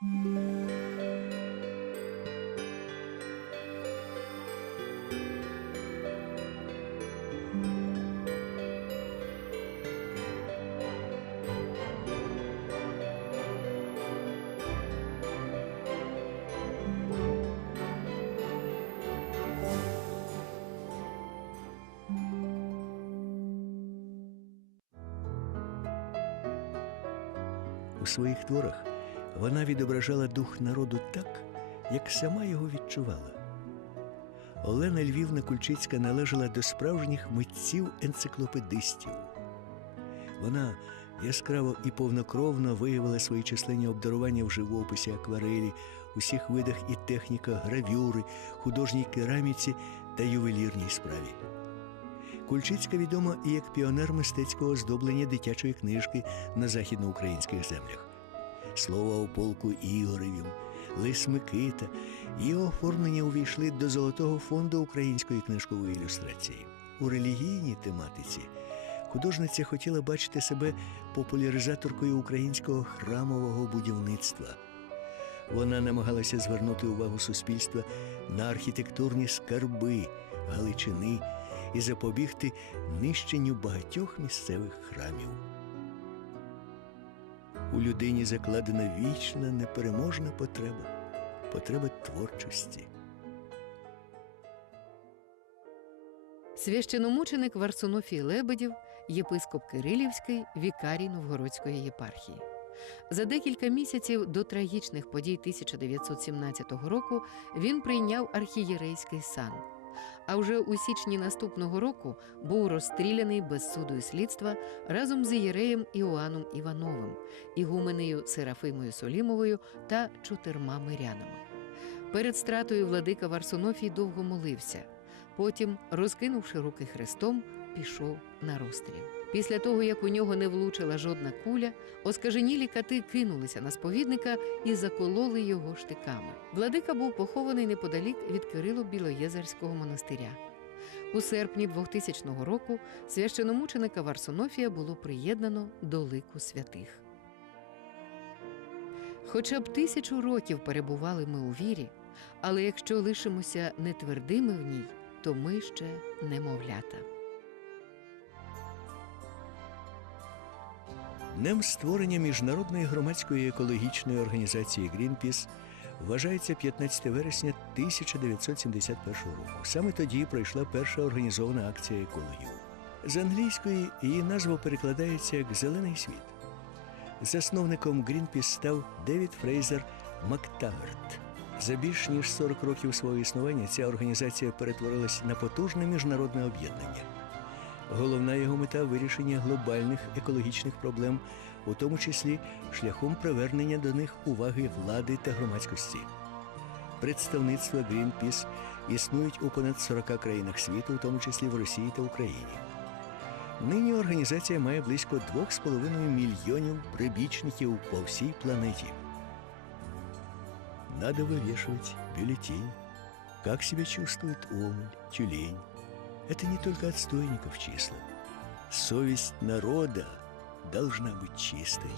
У своїх творах вона відображала дух народу так, як сама його відчувала. Олена Львівна Кульчицька належала до справжніх митців енциклопедистів. Вона яскраво і повнокровно виявила свої численні обдарування в живописі, акварелі, усіх видах і техніках гравюри, художній кераміці та ювелірній справі. Кульчицька відома і як піонер мистецького оздоблення дитячої книжки на західноукраїнських землях. Слово о полку Ігоревім, Лис Микита, її оформлення увійшли до Золотого фонду української книжкової ілюстрації. У релігійній тематиці художниця хотіла бачити себе популяризаторкою українського храмового будівництва. Вона намагалася звернути увагу суспільства на архітектурні скарби Галичини і запобігти нищенню багатьох місцевих храмів. У людині закладена вічна непереможна потреба потреба творчості. Священомученик Варсонофій Лебедів, єпископ Кирилівський, вікарій Новгородської єпархії. За декілька місяців до трагічних подій 1917 року він прийняв архієрейський сан. А вже у січні наступного року був розстріляний без суду і слідства разом з Єреєм Іоанном Івановим, ігуменею Серафимою Солімовою та чотирма мирянами. Перед стратою владика Варсонофій довго молився. Потім, розкинувши руки хрестом, пішов на розстріл. Після того, як у нього не влучила жодна куля, оскаженілі кати кинулися на сповідника і закололи його штиками. Владика був похований неподалік від Кирило-Білоєзерського монастиря. У серпні 2000 року священомученика Варсонофія було приєднано до лику святих. Хоча б тисячу років перебували ми у вірі, але якщо лишимося нетвердими в ній, то ми ще немовлята. Днем створення міжнародної громадської екологічної організації Greenpeace вважається 15 вересня 1971 року. Саме тоді пройшла перша організована акція екологів. З англійської її назва перекладається як Зелений світ. Засновником Greenpeace став Девід Фрейзер Мактагарт. За більш ніж 40 років свого існування ця організація перетворилась на потужне міжнародне об'єднання. Головна його мета вирішення глобальних екологічних проблем, у тому числі шляхом привернення до них уваги влади та громадськості. Представництва Greenpeace існують у понад 40 країнах світу, у тому числі в Росії та Україні. Нині організація має близько 2,5 мільйонів прибічників по всій планеті. Надо вывешивать бюллетень. Как себя чувствует омуль, тюлень. Это не только отстойников числа. Совесть народа должна быть чистой.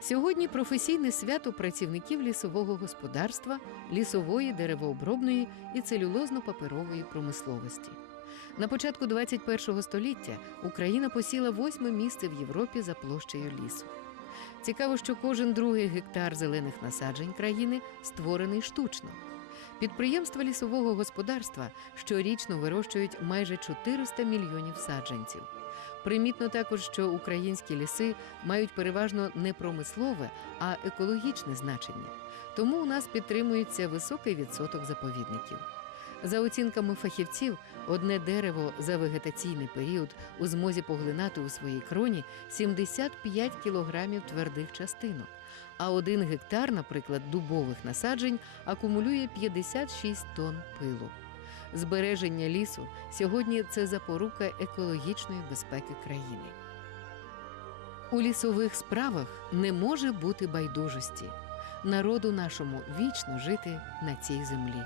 Сьогодні професійне свято працівників лісового господарства, лісової, деревообробної і целюлозно-паперової промисловості. На початку 21 століття Україна посіла восьме місце в Європі за площею лісу. Цікаво, що кожен другий гектар зелених насаджень країни створений штучно. Підприємства лісового господарства щорічно вирощують майже 400 мільйонів саджанців. Примітно також, що українські ліси мають переважно не промислове, а екологічне значення. Тому у нас підтримується високий відсоток заповідників. За оцінками фахівців, одне дерево за вегетаційний період у змозі поглинати у своїй кроні 75 кілограмів твердих частинок, а один гектар, наприклад, дубових насаджень акумулює 56 тонн пилу. Збереження лісу сьогодні це запорука екологічної безпеки країни. У лісових справах не може бути байдужості. Народу нашому вічно жити на цій землі.